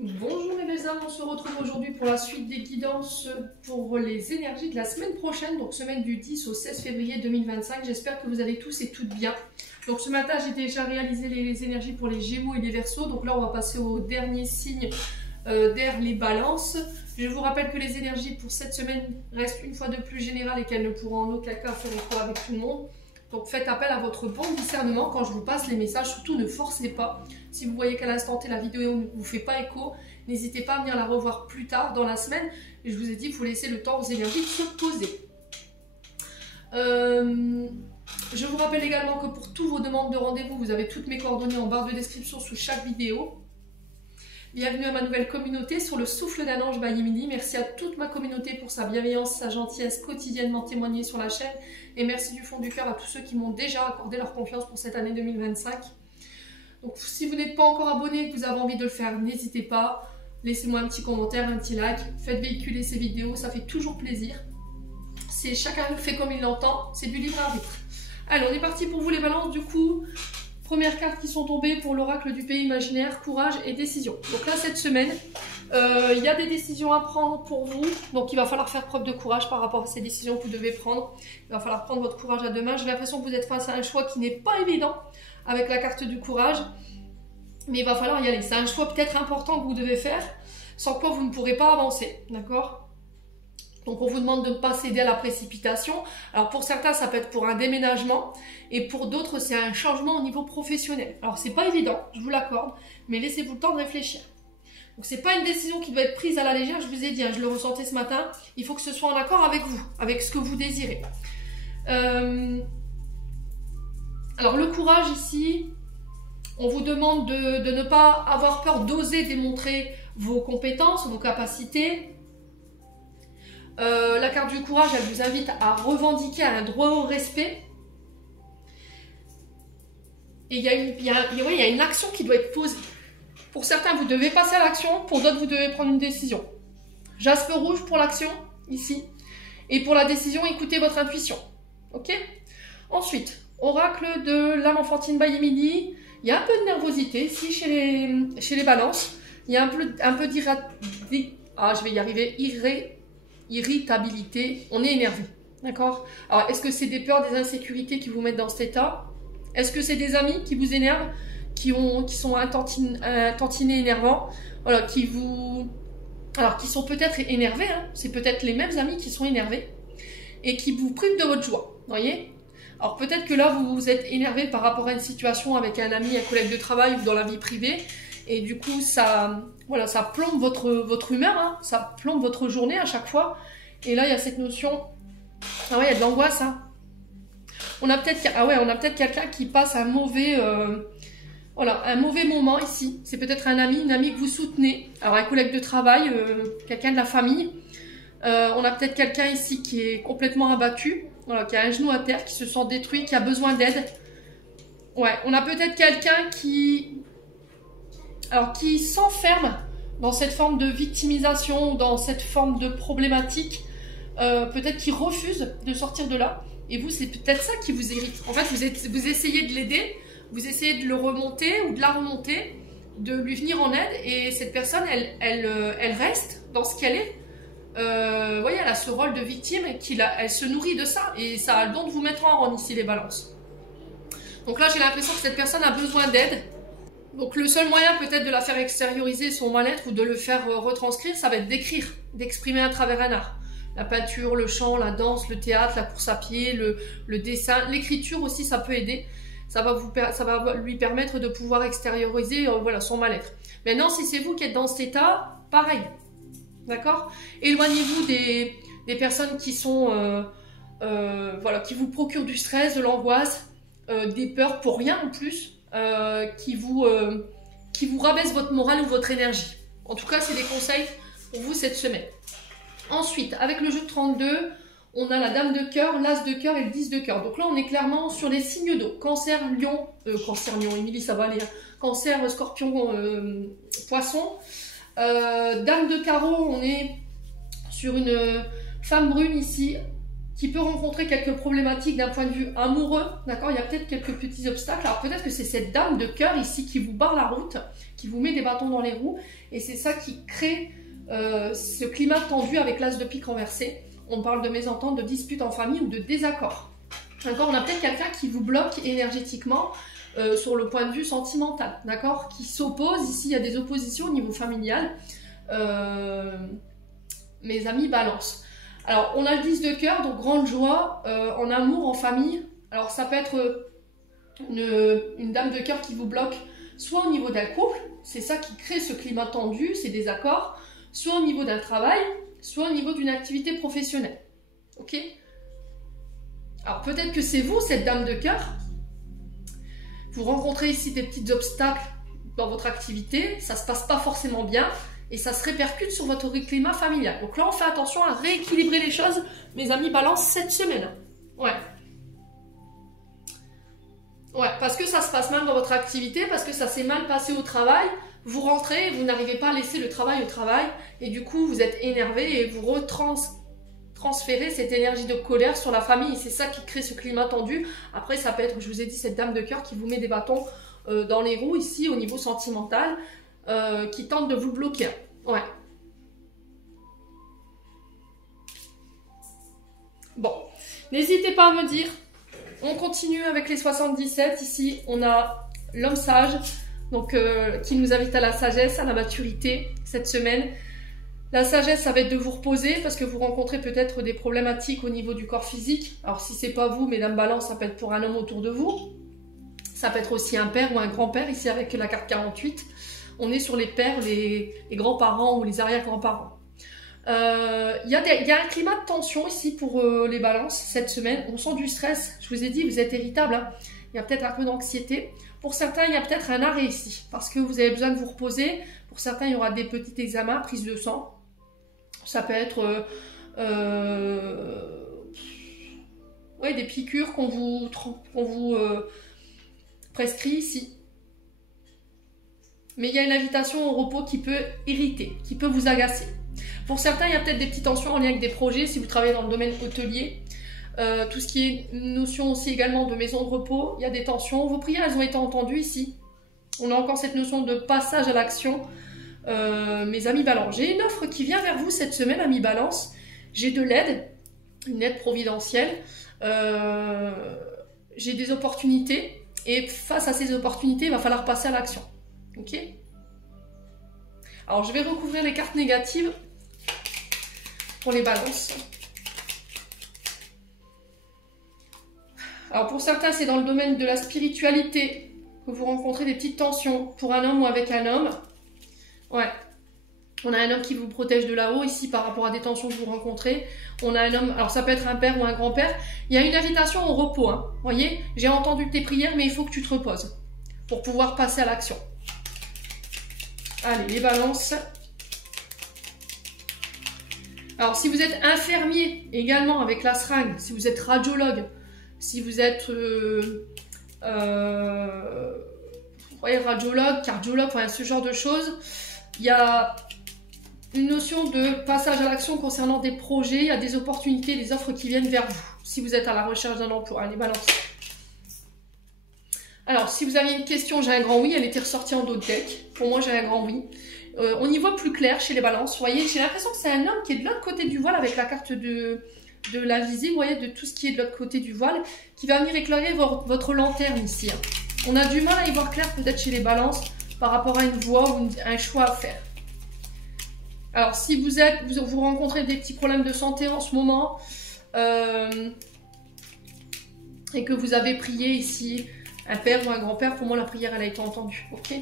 Bonjour mes belles âmes, on se retrouve aujourd'hui pour la suite des guidances pour les énergies de la semaine prochaine, donc semaine du 10 au 16 février 2025. J'espère que vous allez tous et toutes bien. Donc ce matin j'ai déjà réalisé les énergies pour les Gémeaux et les Verseaux, donc là on va passer au dernier signe d'air, les Balances. Je vous rappelle que les énergies pour cette semaine restent une fois de plus générales et qu'elles ne pourront en aucun cas faire écho avec tout le monde. Donc faites appel à votre bon discernement quand je vous passe les messages, surtout ne forcez pas. Si vous voyez qu'à l'instant T la vidéo ne vous fait pas écho, n'hésitez pas à venir la revoir plus tard dans la semaine. Et je vous ai dit, il faut laisser le temps aux énergies de se poser. Je vous rappelle également que pour toutes vos demandes de rendez-vous, vous avez toutes mes coordonnées en barre de description sous chaque vidéo. Bienvenue à ma nouvelle communauté sur le souffle d'un ange by Emily. Merci à toute ma communauté pour sa bienveillance, sa gentillesse quotidiennement témoignée sur la chaîne. Et merci du fond du cœur à tous ceux qui m'ont déjà accordé leur confiance pour cette année 2025. Donc si vous n'êtes pas encore abonné et que vous avez envie de le faire, n'hésitez pas. Laissez-moi un petit commentaire, un petit like. Faites véhiculer ces vidéos, ça fait toujours plaisir. C'est chacun fait comme il l'entend, c'est du libre arbitre. Allez, on est parti pour vous les balances du coup. Premières cartes qui sont tombées pour l'oracle du pays imaginaire, courage et décision. Donc là, cette semaine, il y a des décisions à prendre pour vous. Donc il va falloir faire preuve de courage par rapport à ces décisions que vous devez prendre. Il va falloir prendre votre courage à deux mains. J'ai l'impression que vous êtes face à un choix qui n'est pas évident avec la carte du courage. Mais il va falloir y aller. C'est un choix peut-être important que vous devez faire, sans quoi vous ne pourrez pas avancer. D'accord ? Donc on vous demande de ne pas céder à la précipitation. Alors pour certains, ça peut être pour un déménagement. Et pour d'autres, c'est un changement au niveau professionnel. Alors c'est pas évident, je vous l'accorde. Mais laissez-vous le temps de réfléchir. Donc c'est pas une décision qui doit être prise à la légère. Je vous ai dit, hein, je le ressentais ce matin. Il faut que ce soit en accord avec vous, avec ce que vous désirez. Alors le courage ici, on vous demande de ne pas avoir peur d'oser démontrer vos compétences, vos capacités. La carte du courage, elle vous invite à revendiquer un droit au respect. Et il y a une action qui doit être posée. Pour certains, vous devez passer à l'action. Pour d'autres, vous devez prendre une décision. Jaspe rouge pour l'action, ici. Et pour la décision, écoutez votre intuition. Ok ? Ensuite, oracle de l'âme enfantine by Emily. Il y a un peu de nervosité ici chez les balances. Il y a un peu irritabilité. On est énervé. D'accord ? Alors, est-ce que c'est des peurs, des insécurités qui vous mettent dans cet état ? Est-ce que c'est des amis qui vous énervent, qui sont un tantinet énervants, voilà, qui sont peut-être énervés, hein, c'est peut-être les mêmes amis qui sont énervés et qui vous privent de votre joie, voyez ? Alors peut-être que là vous êtes énervé par rapport à une situation avec un ami, un collègue de travail ou dans la vie privée, et du coup ça plombe votre humeur, hein, ça plombe votre journée à chaque fois. Et là il y a cette notion, ah ouais, il y a de l'angoisse, hein. On a peut-être quelqu'un qui passe un mauvais moment ici. C'est peut-être un ami, une amie que vous soutenez. Alors un collègue de travail, quelqu'un de la famille. On a peut-être quelqu'un ici qui est complètement abattu, voilà, qui a un genou à terre, qui se sent détruit, qui a besoin d'aide. Ouais, on a peut-être quelqu'un qui s'enferme dans cette forme de victimisation, dans cette forme de problématique. Peut-être qui refuse de sortir de là. Et vous, c'est peut-être ça qui vous irrite. En fait, vous essayez de l'aider, vous essayez de le remonter ou de la remonter, de lui venir en aide. Et cette personne, elle reste dans ce qu'elle est. Vous voyez, elle a ce rôle de victime et elle se nourrit de ça. Et ça a le don de vous mettre en rang ici, les balances. Donc là, j'ai l'impression que cette personne a besoin d'aide. Donc le seul moyen peut-être de la faire extérioriser son mal-être ou de le faire retranscrire, ça va être d'écrire, d'exprimer à travers un art. La peinture, le chant, la danse, le théâtre, la course à pied, le dessin, l'écriture aussi, ça peut aider. Ça va lui permettre de pouvoir extérioriser son mal-être. Maintenant, si c'est vous qui êtes dans cet état, pareil. D'accord ? Éloignez-vous des personnes qui sont, qui vous procurent du stress, de l'angoisse, des peurs pour rien en plus, qui vous rabaissent votre morale ou votre énergie. En tout cas, c'est des conseils pour vous cette semaine. Ensuite, avec le jeu de 32, on a la dame de cœur, l'as de cœur et le 10 de cœur. Donc là, on est clairement sur les signes d'eau. Cancer, lion, Émilie, ça va aller. Cancer, scorpion, poisson. Dame de carreau, on est sur une femme brune ici, qui peut rencontrer quelques problématiques d'un point de vue amoureux, d'accord? Il y a peut-être quelques petits obstacles. Alors peut-être que c'est cette dame de cœur ici qui vous barre la route, qui vous met des bâtons dans les roues, et c'est ça qui crée ce climat tendu avec l'as de pique renversé. On parle de mésentente, de disputes en famille ou de désaccords. D'accord? On a peut-être quelqu'un qui vous bloque énergétiquement sur le point de vue sentimental, d'accord? Qui s'oppose. Ici, il y a des oppositions au niveau familial. Mes amis balance. Alors, on a le 10 de cœur, donc grande joie en amour, en famille. Alors, ça peut être une dame de cœur qui vous bloque, soit au niveau d'un couple, c'est ça qui crée ce climat tendu, ces désaccords, soit au niveau d'un travail, soit au niveau d'une activité professionnelle. Ok? Alors, peut-être que c'est vous, cette dame de cœur. Vous rencontrez ici des petits obstacles dans votre activité, ça ne se passe pas forcément bien, et ça se répercute sur votre climat familial. Donc là, on fait attention à rééquilibrer les choses, mes amis balance, cette semaine. Ouais. Ouais, parce que ça se passe mal dans votre activité, parce que ça s'est mal passé au travail, vous rentrez, vous n'arrivez pas à laisser le travail au travail, et du coup, vous êtes énervé et vous retransférez cette énergie de colère sur la famille. C'est ça qui crée ce climat tendu. Après, ça peut être, je vous ai dit, cette dame de cœur qui vous met des bâtons dans les roues, ici, au niveau sentimental, qui tente de vous bloquer. Ouais. Bon, n'hésitez pas à me dire. On continue avec les 77. Ici, on a l'homme sage, donc qui nous invite à la sagesse, à la maturité cette semaine. La sagesse, ça va être de vous reposer parce que vous rencontrez peut-être des problématiques au niveau du corps physique. Alors, si c'est pas vous, mesdames balance, ça peut être pour un homme autour de vous. Ça peut être aussi un père ou un grand-père, ici avec la carte 48. On est sur les pères, les grands-parents ou les arrière-grands-parents. Il y a un climat de tension ici pour les balances cette semaine. On sent du stress. Je vous ai dit, vous êtes irritable. Hein. Il y a peut-être un peu d'anxiété. Pour certains, il y a peut-être un arrêt ici parce que vous avez besoin de vous reposer. Pour certains, il y aura des petits examens, prise de sang. Ça peut être ouais, des piqûres qu'on vous prescrit ici. Mais il y a une invitation au repos qui peut irriter, qui peut vous agacer. Pour certains, il y a peut-être des petites tensions en lien avec des projets, si vous travaillez dans le domaine hôtelier. Tout ce qui est notion aussi également de maison de repos, il y a des tensions. Vos prières, elles ont été entendues ici. On a encore cette notion de passage à l'action. Mes amis balance, j'ai une offre qui vient vers vous cette semaine, amis balance. J'ai de l'aide, une aide providentielle. J'ai des opportunités. Et face à ces opportunités, il va falloir passer à l'action. Ok? Alors, je vais recouvrir les cartes négatives pour les balances. Alors, pour certains, c'est dans le domaine de la spiritualité que vous rencontrez des petites tensions pour un homme ou avec un homme. Ouais. On a un homme qui vous protège de là-haut, ici, par rapport à des tensions que vous rencontrez. On a un homme, alors ça peut être un père ou un grand-père. Il y a une invitation au repos, hein. Vous voyez, j'ai entendu tes prières, mais il faut que tu te reposes pour pouvoir passer à l'action. Allez, les balances. Alors, si vous êtes infirmier, également avec la seringue, si vous êtes radiologue, si vous êtes radiologue, cardiologue, enfin, ce genre de choses, il y a une notion de passage à l'action concernant des projets, il y a des opportunités, des offres qui viennent vers vous, si vous êtes à la recherche d'un emploi. Allez, balance. Alors, si vous aviez une question, j'ai un grand oui, elle était ressortie en dos de deck. Pour moi, j'ai un grand oui. On y voit plus clair chez les balances. Vous voyez, j'ai l'impression que c'est un homme qui est de l'autre côté du voile avec la carte de la visée, vous voyez, de tout ce qui est de l'autre côté du voile, qui va venir éclairer votre lanterne ici. On a du mal à y voir clair peut-être chez les balances par rapport à une voie ou un choix à faire. Alors, si vous rencontrez des petits problèmes de santé en ce moment et que vous avez prié ici un père ou un grand-père, pour moi la prière elle a été entendue, ok?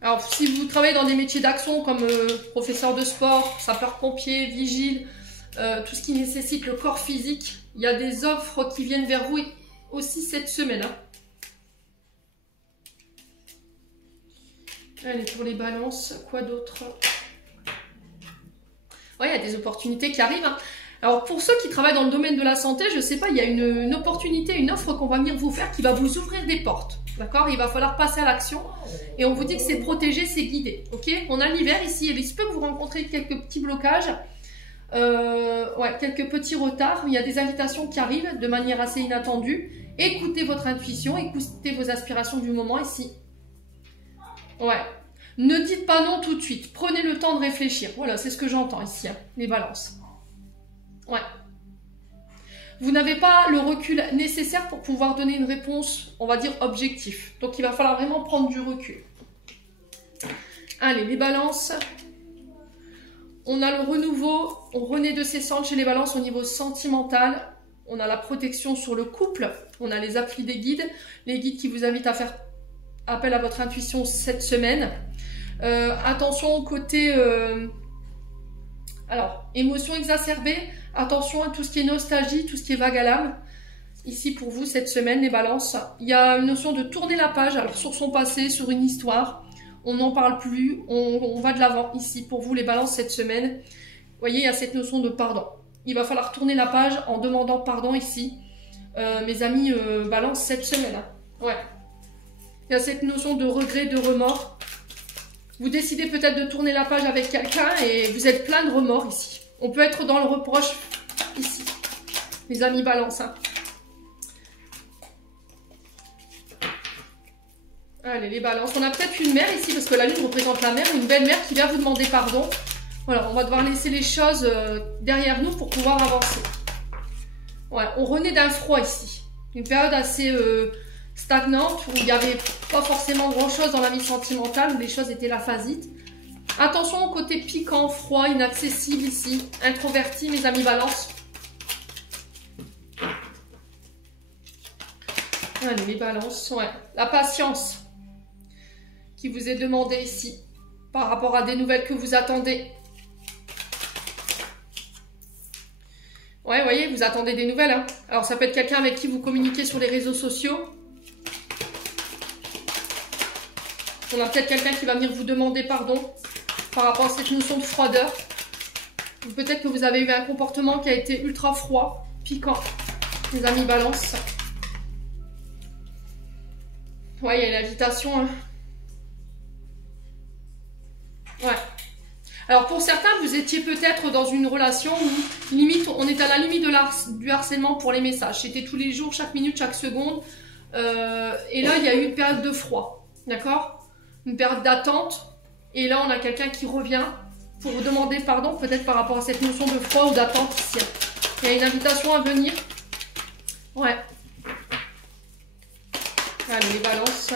Alors si vous travaillez dans des métiers d'action comme professeur de sport, sapeur-pompier, vigile, tout ce qui nécessite le corps physique, il y a des offres qui viennent vers vous aussi cette semaine. Hein. Allez, pour les balances, quoi d'autre? Ouais, il y a des opportunités qui arrivent. Hein. Alors, pour ceux qui travaillent dans le domaine de la santé, je ne sais pas, il y a une opportunité, une offre qu'on va venir vous faire qui va vous ouvrir des portes. D'accord? Il va falloir passer à l'action. Et on vous dit que c'est protégé, c'est guidé. Ok? On a l'hiver ici, et il se peut que vous rencontrez quelques petits blocages Ouais, quelques petits retards, mais il y a des invitations qui arrivent de manière assez inattendue. Écoutez votre intuition, écoutez vos aspirations du moment ici. Ouais. Ne dites pas non tout de suite. Prenez le temps de réfléchir. Voilà, c'est ce que j'entends ici, hein, les balances. Ouais. Vous n'avez pas le recul nécessaire pour pouvoir donner une réponse, on va dire, objective. Donc, il va falloir vraiment prendre du recul. Allez, les balances. On a le renouveau. On renaît de ses cendres chez les balances au niveau sentimental. On a la protection sur le couple. On a les applis des guides. Les guides qui vous invitent à faire appel à votre intuition cette semaine. Attention au côté... alors, émotion exacerbée. Attention à tout ce qui est nostalgie, tout ce qui est vague à l'âme. Ici pour vous, cette semaine, les balances. Il y a une notion de tourner la page, alors sur son passé, sur une histoire. On n'en parle plus, on va de l'avant. Ici pour vous, les balances, cette semaine. Vous voyez, il y a cette notion de pardon. Il va falloir tourner la page en demandant pardon ici. Mes amis, balances, cette semaine. Hein. Ouais. Il y a cette notion de regret, de remords. Vous décidez peut-être de tourner la page avec quelqu'un et vous êtes plein de remords ici. On peut être dans le reproche ici. Les amis balance. Hein. Allez, les balances. On a peut-être une mère ici parce que la lune représente la mère. Une belle-mère qui vient vous demander pardon. Voilà, on va devoir laisser les choses derrière nous pour pouvoir avancer. Ouais, on renaît d'un froid ici. Une période assez... stagnante, où il n'y avait pas forcément grand chose dans la vie sentimentale, où les choses étaient la phasite. Attention au côté piquant, froid, inaccessible ici, introverti, mes amis balance. Allez, les balances, ouais. La patience qui vous est demandée ici, par rapport à des nouvelles que vous attendez. Ouais, vous voyez, vous attendez des nouvelles. Hein. Alors, ça peut être quelqu'un avec qui vous communiquez sur les réseaux sociaux. On a peut-être quelqu'un qui va venir vous demander pardon par rapport à cette notion de froideur. Peut-être que vous avez eu un comportement qui a été ultra froid, piquant. Les amis balance. Ouais, il y a une agitation. Hein. Ouais. Alors pour certains, vous étiez peut-être dans une relation où limite, on est à la limite du harcèlement pour les messages. C'était tous les jours, chaque minute, chaque seconde. Et là, il y a eu une période de froid. D'accord ? Une période d'attente. Et là, on a quelqu'un qui revient pour vous demander pardon, peut-être par rapport à cette notion de froid ou d'attente ici. Il y a une invitation à venir. Ouais. Allez, les balances.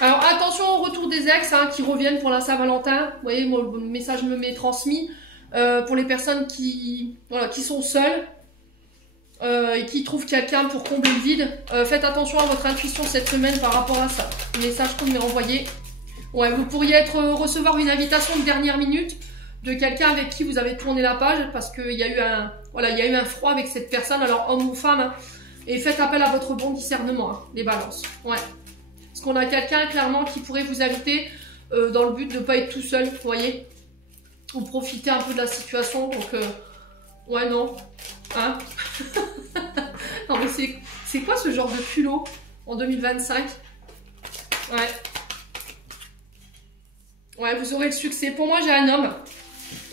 Alors, attention au retour des ex hein, qui reviennent pour la Saint-Valentin. Vous voyez, moi, le message me m'est transmis. Pour les personnes qui sont seules et qui trouvent quelqu'un pour combler le vide. Faites attention à votre intuition cette semaine par rapport à ça. Le message qu'on m'est envoyé. Ouais, vous pourriez recevoir une invitation de dernière minute de quelqu'un avec qui vous avez tourné la page parce qu'il y a eu un froid avec cette personne, alors homme ou femme. Hein, et faites appel à votre bon discernement, hein, les balances. Ouais. Parce qu'on a quelqu'un clairement qui pourrait vous inviter dans le but de ne pas être tout seul, vous voyez. Ou profiter un peu de la situation. Donc, ouais, non. Hein. Non, mais c'est quoi ce genre de culot en 2025? Ouais. Ouais, vous aurez le succès. Pour moi, j'ai un homme.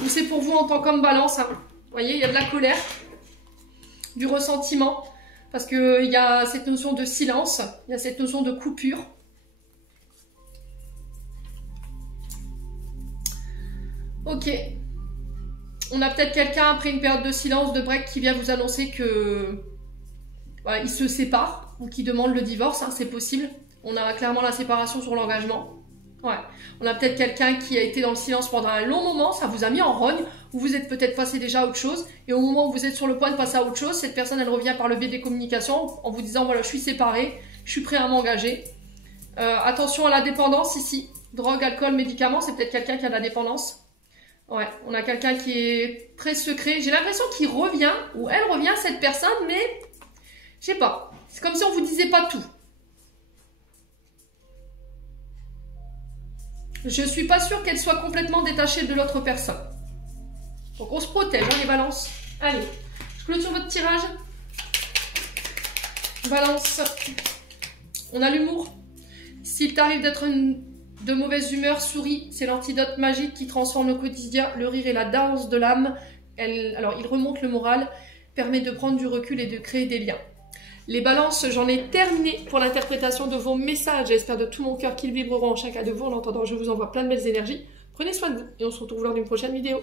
Ou c'est pour vous en tant qu'homme balance. Hein. Vous voyez, il y a de la colère, du ressentiment. Parce qu'il y a cette notion de silence. Il y a cette notion de coupure. Ok. On a peut-être quelqu'un après une période de silence, de break, qui vient vous annoncer que voilà, il se sépare ou qui demande le divorce. Hein, c'est possible. On a clairement la séparation sur l'engagement. Ouais. On a peut-être quelqu'un qui a été dans le silence pendant un long moment, ça vous a mis en rogne, ou vous êtes peut-être passé déjà à autre chose, et au moment où vous êtes sur le point de passer à autre chose, cette personne elle revient par le biais des communications en vous disant voilà je suis séparée, je suis prêt à m'engager. Attention à la dépendance ici, drogue, alcool, médicaments, c'est peut-être quelqu'un qui a de la dépendance. Ouais, on a quelqu'un qui est très secret, j'ai l'impression qu'il revient, ou elle revient cette personne, mais je sais pas, c'est comme si on vous disait pas tout. Je suis pas sûre qu'elle soit complètement détachée de l'autre personne. Donc on se protège, hein, les balances. Allez, je clôture votre tirage. Balance. On a l'humour. S'il t'arrive d'être De mauvaise humeur, souris, c'est l'antidote magique qui transforme le quotidien. Le rire est la danse de l'âme. Alors, il remonte le moral, permet de prendre du recul et de créer des liens. Les balances, j'en ai terminé pour l'interprétation de vos messages. J'espère de tout mon cœur qu'ils vibreront en chacun de vous. En entendant, je vous envoie plein de belles énergies. Prenez soin de vous et on se retrouve lors d'une prochaine vidéo.